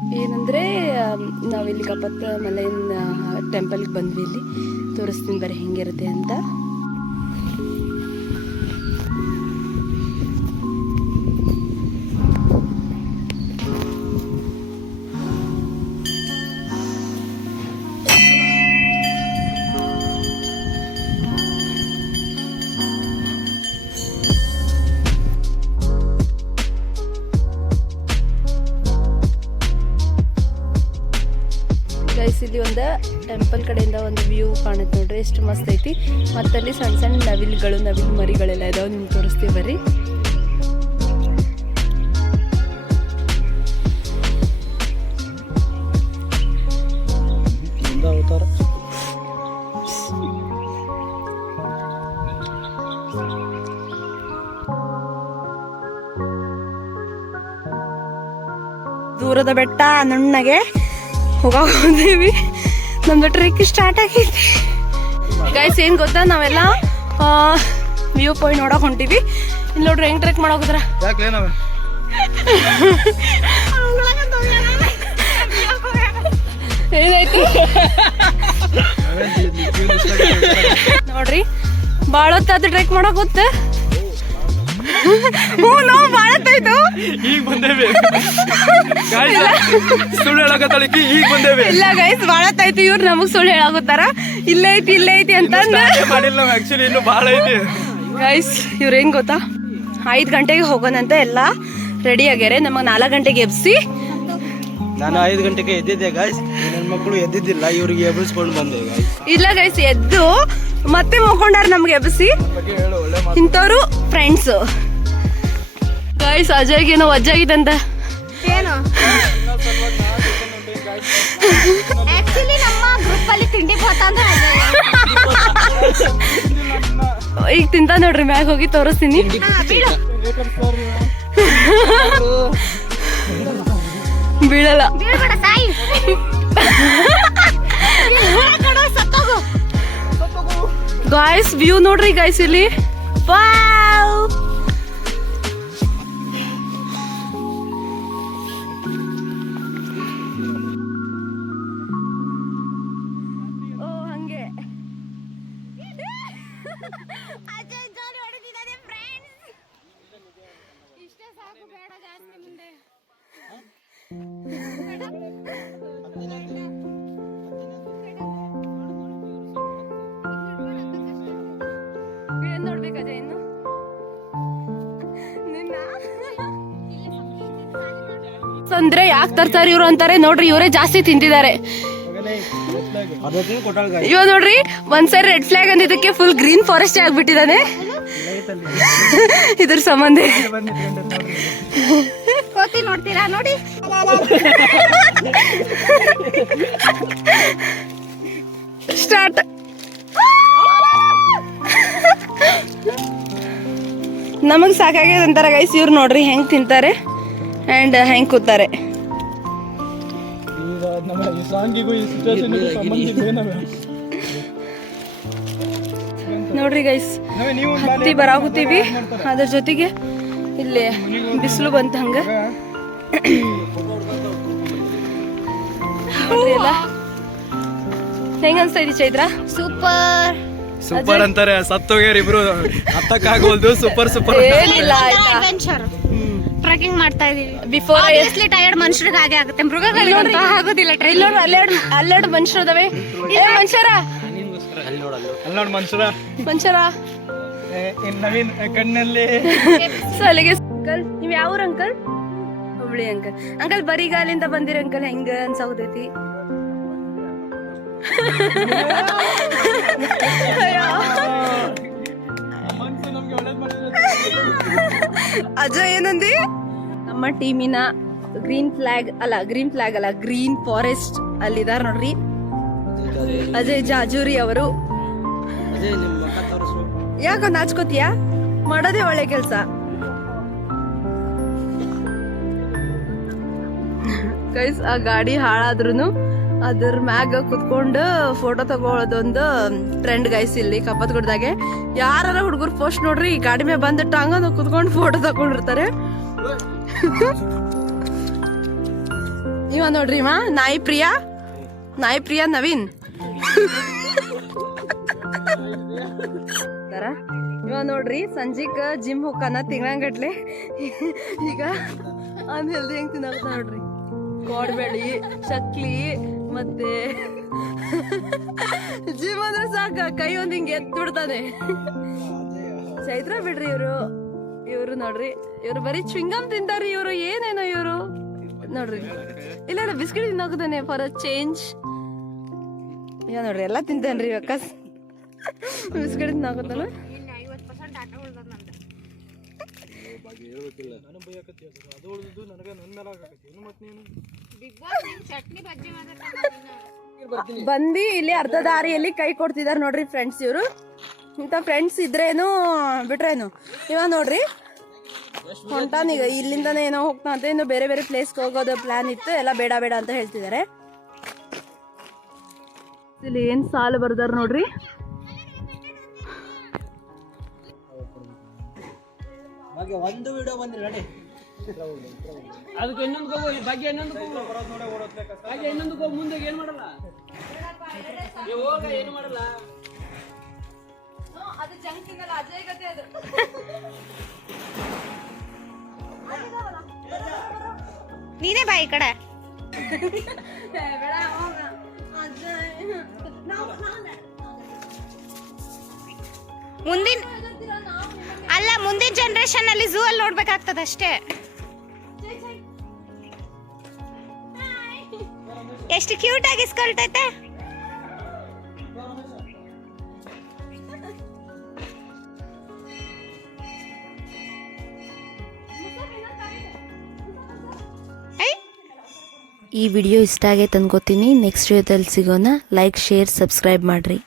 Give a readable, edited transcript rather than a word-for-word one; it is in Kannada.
ಏನಂದರೆ ನಾವಿಲ್ಲಿ ಕಪ್ಪತ್ತ ಮಲೈನ ಟೆಂಪಲ್ಗೆ ಬಂದ್ವಿ. ಇಲ್ಲಿ ತೋರಿಸ್ತೀನಿ ಬರೀ ಹೆಂಗಿರುತ್ತೆ ಅಂತ. ಇಲ್ಲಿ ಒಂದು ಟೆಂಪಲ್ ಕಡೆಯಿಂದ ಒಂದು ವ್ಯೂ ಕಾಣುತ್ತೆ ನೋಡ್ರಿ, ಎಷ್ಟು ಮಸ್ತ್ ಐತಿ. ಮತ್ತಲ್ಲಿ ಸಣ್ಣ ಸಣ್ಣ ನವಿಲು ಮರಿಗಳೆಲ್ಲ ಇದಾವೆ, ನಿಮ್ಗೆ ತೋರಿಸ್ತೀವಿ ಬರ್ರಿ. ದೂರದ ಬೆಟ್ಟ ನುಣ್ಣಗೆ ಹೋಗೋದೇವಿ. ನಮ್ದು ಟ್ರಿಕ್ ಸ್ಟಾರ್ಟ್ ಆಗೈತಿ ಗೈಸ್. ಏನ್ ಗೊತ್ತಾ, ನಾವೆಲ್ಲ ವ್ಯೂ ಪಾಯಿಂಟ್ ನೋಡಕ್ ಹೊಂಟಿವಿ. ಇಲ್ಲಿ ನೋಡ್ರಿ ಹೆಂಗ್ ಟ್ರೆಕ್ ಮಾಡೋದ್ರ. ಏನಾಯ್ತು ನೋಡ್ರಿ, ಬಾಳ ಹೊತ್ತಾದ್ರು ಟ್ರೆಕ್ ಮಾಡಕ್ ಗೊತ್ತ. ಈಗ ಬಂದೇವಿ ಸುಳ್ಳು ಹೇಳಕತ್ತಾಳಿಕಿ, ಈಗ ಬಂದೇವಿ. ಇಲ್ಲ ಗೈಸ್, ಬಾಳತ್ತಾಯ್ತು. ಇವ್ರು ನಮಗ್ ಸುಳ್ಳು ಹೇಳಾಗುತ್ತಾರ, ಇಲ್ಲೇ ಐತಿ ಅಂತ ಮಾಡಿಲ್ಲ. ಆಕ್ಚುಲಿ ಇನ್ನು ಬಾಳ ಐತಿ ಗೈಸ್. ಇವ್ರ ಏನ್ ಗೊತ್ತಾ, 5 ಗಂಟೆಗೆ ಹೋಗೋಣಂತ ಎಲ್ಲ ರೆಡಿ ಆಗ್ಯಾರೆ. ನಮಗ್ 4 ಗಂಟೆಗೆ ಎಬ್ಸಿ. ನಾನು 5 ಗಂಟೆಗೆ ಎದ್ದಿದ್ದೆ ಗೈಸ್. ನನ್ನ ಮಕ್ಕಳು ಎದ್ದಿದ್ದಿಲ್ಲ, ಇವ್ರಿಗೆ ಎಬ್ಬಿಸ್ಕೊಂಡು ಬಂದೆ ಗೈಸ್. ಇಲ್ಲ ಗೈಸ್, ಎದ್ದು ಮತ್ತೆ ಮಕ್ಕೊಂಡಾರ ನಮ್ಗೆ ಎಬ್ಬಿಸಿ. ಇಂಥವ್ರು ಫ್ರೆಂಡ್ಸ್ ಗೈಸ್. ಅಜಯ್ಗೇನೋ ವಜ್ಜಾಗಿತ್ತಂತ. ಏನು ಆಕ್ಚುಲಿ ನಮ್ಮ ಗ್ರೂಪ್ ಅಲ್ಲಿ ತಿಂಡಿ ಹೋತಂದ್ರೆ ಈಗ ತಿಂತ ನೋಡ್ರಿ, ಮ್ಯಾಗ ಹೋಗಿ ತೋರಿಸ್ತೀನಿ. ಬೀಳಲ್ಲ ಸಾಯಿ ಗಾಯ್ಸ್. ವ್ಯೂ ನೋಡ್ರಿ ಗಾಯ್ಸ್ ಇಲ್ಲಿ. ವಾವ್, ಹಂಗೆ ಅಜಯ್ ಜೋಲಿ ಹೊಡೆದಿದ್ದಾನೆ ಫ್ರೆಂಡ್ಸ್. ಇಷ್ಟೇ ಸಾಕು, ಬೇಡ ಜಾಸ್ತಿ ಮುಂದೆ. ಏನ್ ನೋಡ್ಬೇಕಾದ್ರೆ ಇನ್ನು ಅಂದ್ರೆ ಯಾಕೆ ತರ್ತಾರೆ ಇವ್ರು ಅಂತಾರೆ ನೋಡ್ರಿ. ಇವರೇ ಜಾಸ್ತಿ ತಿಂತಿದ್ದಾರೆ. ಇವ ನೋಡ್ರಿ, ಒಂದ್ಸರಿ ರೆಡ್ ಫ್ಲಾಗ್ ಅಂದಿದ್ದಕ್ಕೆ ಫುಲ್ ಗ್ರೀನ್ ಫಾರೆಸ್ಟ್ ಆಗ್ಬಿಟ್ಟಿದ್ದಾನೆ. ಇದ್ರ ಸಂಬಂಧ ಕೋತಿ ನೋಡ್ತೀರಾ ನೋಡಿ. ಸ್ಟಾರ್ಟ್. ನಮಗ್ ಸಾಕಾಗ್ಯದ ಅಂತಾರ ಗೈಸ್. ಇವ್ರು ನೋಡ್ರಿ ಹೆಂಗ್ ತಿಂತಾರೆ ಅಂಡ್ ಹೆಂಗ್ ಕೂತಾರೆ. ನೋಡ್ರಿ ಗೈಸ್, ಹತ್ತಿ ಬರಾಗುತ್ತೀವಿ. ಅದ್ರ ಜೊತೆಗೆ ಇಲ್ಲಿ ಬಿಸಿಲು ಬಂತ ಹಂಗ. ಹೆಂಗ ಅನ್ಸ್ತಾ ಇದಿ ಚೈತ್ರ? ಸೂಪರ್ ಸೂಪರ್ ಅಂತಾರೆ. ಸತ್ತೋಗ್ಯಾರ ಇಬ್ರು, ಹತ್ತಕ್ಕಾಗೋಲ್ದು. ಸೂಪರ್ ಸೂಪರ್ ಏನಿಲ್ಲ ಅಡ್ವೆಂಚರ್. ಟ್ರೆಕಿಂಗ್ ಮಾಡ್ತಾ ಇದೀವಿ. ಬಿಫೋರ್ ಆಬ್ವಿಯಸ್ಲಿ ಟೈರ್ಡ್ ಮನುಷ್ಯರಿಗೆ ಹಾಗೆ ಆಗುತ್ತೆ, ಮೃಗಗಳಿಗೆ ಆಗೋದಿಲ್ಲ. ಅಲ್ಲೆರಡು ಮನುಷ್ಯರು ಅದಾವೆ. ಮನುಷ್ಯರ ಅಲ್ಲೋಡ್ ಮನುಷ್ಯರ ನವೀನ್ ಕಣ್ಣಲ್ಲಿ. ಸೊ ಅಲ್ಲಿಗೆ ಅಂಕಲ್, ನೀವ್ ಯಾವ ಊರ್ ಅಂಕಲ್? ಹುಬ್ಳಿ ಅಂಕಲ್. ಅಂಕಲ್ ಬರಿಗಾಲಿಂದ ಬಂದಿರ ಅಂಕಲ್, ಹೆಂಗ ಅನ್ಸಾಗುದೈತಿ? ಅಜಯ್ ಏನಂದಿ? ನಮ್ಮ ಟೀಮಿನ ಗ್ರೀನ್ ಫ್ಲಾಗ್ ಅಲ್ಲ ಗ್ರೀನ್ ಫಾರೆಸ್ಟ್ ಅಲ್ಲಿದಾರ ನೋಡ್ರಿ. ಅಜಯ್ ಜಾಜೂರಿ ಅವರು. ಯಾಕ ನಾಚ್ಕೋತಿಯಾ? ಮಾಡೋದೇ ಒಳ್ಳೆ ಕೆಲ್ಸ. ಗೈಸ್, ಆ ಗಾಡಿ ಹಾಳಾದ್ರೂ ಅದ್ರ ಮ್ಯಾಗ ಕುತ್ಕೊಂಡು ಫೋಟೋ ತಗೊಳ್ಳೋದೊಂದು ಟ್ರೆಂಡ್ ಗೈಸ್ ಇಲ್ಲಿ ಕಪ್ಪತ್ಗುಡ್ದಾಗೆ. ಯಾರ ಹುಡುಗರು ಪೋಸ್ಟ್ ನೋಡ್ರಿ, ಗಾಡಿ ಮೇಲೆ ಬಂದಿಟ್ಟು ಹಂಗ ಕುತ್ಕೊಂಡು ಫೋಟೋ ತಗೊಂಡಿರ್ತಾರೆ. ಇವ ನೋಡ್ರಿ ಇವ ನಾಯಿ ಪ್ರಿಯ ನವೀನ್ ಇವ ನೋಡ್ರಿ ಸಂಜಿಕ್ ಜಿಮ್ ಹೋಗ್ತಾನ ತಿಂಗಳಂಗಟ್ಲೆ ಈಗ ಆಮೇಲೆ ಹೆಂಗ್ ತಿನ್ನಕ ನೋಡ್ರಿ ಕೋಡ್ಬೇಳಿ ಚಕ್ಲಿ ಮತ್ತೆ ಜಿಮ್ ಅಂದ್ರೆ ಸಾಕ ಕೈ ಒಂದ್ ಹಿಂಗೆ ಎತ್ ಬಿಡ್ತಾನೆ. ಚೈತ್ರ ಬಿಡ್ರಿ ಇವ್ರು ನೋಡ್ರಿ ಇವ್ರು ಬರೀ ಚ್ವಿಂಗಮ್ ತಿಂತಾರಿ ಇವ್ರು ಏನೇನೋ ಇವ್ರು ನೋಡ್ರಿ ಇಲ್ಲ ಬಿಸ್ಕಿಟ್ ತಿನ್ನೋಗ್ತಾನೆ ಫಾರ್ ಅ ಚೇಂಜ್. ಈಗ ನೋಡ್ರಿ ಎಲ್ಲ ತಿಂತೇನ್ರಿ ಅಕ್ಕ ಬಿಸ್ಕಿಟ್ ತಿನ್ನೋಗ್ತಾನ. ಬಂದಿ ಇಲ್ಲಿ ಅರ್ಧ ದಾರಿಯಲ್ಲಿ ಕೈ ಕೊಡ್ತಿದಾರ ನೋಡ್ರಿ ಫ್ರೆಂಡ್ಸ್. ಇವ್ರು ಇಂಥ ಫ್ರೆಂಡ್ಸ್ ಇದ್ರೇನು ಬಿಟ್ರೇನು. ಇವ ನೋಡ್ರಿ ಹೊಂಟಾನೀಗ ಇಲ್ಲಿಂದಾನೇ ಏನೋ ಹೋಗ್ತಾ ಅಂತ ಇನ್ನು ಬೇರೆ ಬೇರೆ ಪ್ಲೇಸ್ಗೆ ಹೋಗೋದು ಪ್ಲಾನ್ ಇತ್ತು, ಎಲ್ಲ ಬೇಡ ಬೇಡ ಅಂತ ಹೇಳ್ತಿದ್ದಾರೆ. ಇಲ್ಲಿ ಏನ್ ಸಾಲು ಬರ್ದಾರ ನೋಡ್ರಿ. ಒಂದು ವಿಡಿಯೋ ಬಂದ್ರಿ ರೆಡಿ ಅದಕ್ಕೆ ಇನ್ನೊಂದು ಹೋಗು ಭಾಗ್ಯ ಇನ್ನೊಂದು ಹೋಗು ಮುಂದೆ ಏನ್ ಮಾಡಲ್ಲ ಹೋಗ ಏನು ಮಾಡಲ್ಲ. ಅದು ಜಂಕಿಂಗ್ ಅಲ್ಲ ಅಜಯ್ ಗತೆ ಅದು. ನೀನೇ ಬಾ ಈ ಕಡೆ. ಮುಂದಿನ ಜನರೇಷನ್ ಅಲ್ಲಿ ಝೂ ಅಲ್ಲಿ ನೋಡ್ಬೇಕಾಗ್ತದ ಅಷ್ಟೇ. ಎಷ್ಟು ಕ್ಯೂಟ್ ಆಗಿ ಇಸ್ಕೊಳ್ತೈತೆ. ಈ ವಿಡಿಯೋ ಇಷ್ಟ ಆಗೈತೆ ಅನ್ಕೋತೀನಿ. ನೆಕ್ಸ್ಟ್ ವಿಡಿಯೋದಲ್ಲಿ ಸಿಗೋಣ. ಲೈಕ್ ಶೇರ್ ಸಬ್ಸ್ಕ್ರೈಬ್ ಮಾಡ್ರಿ.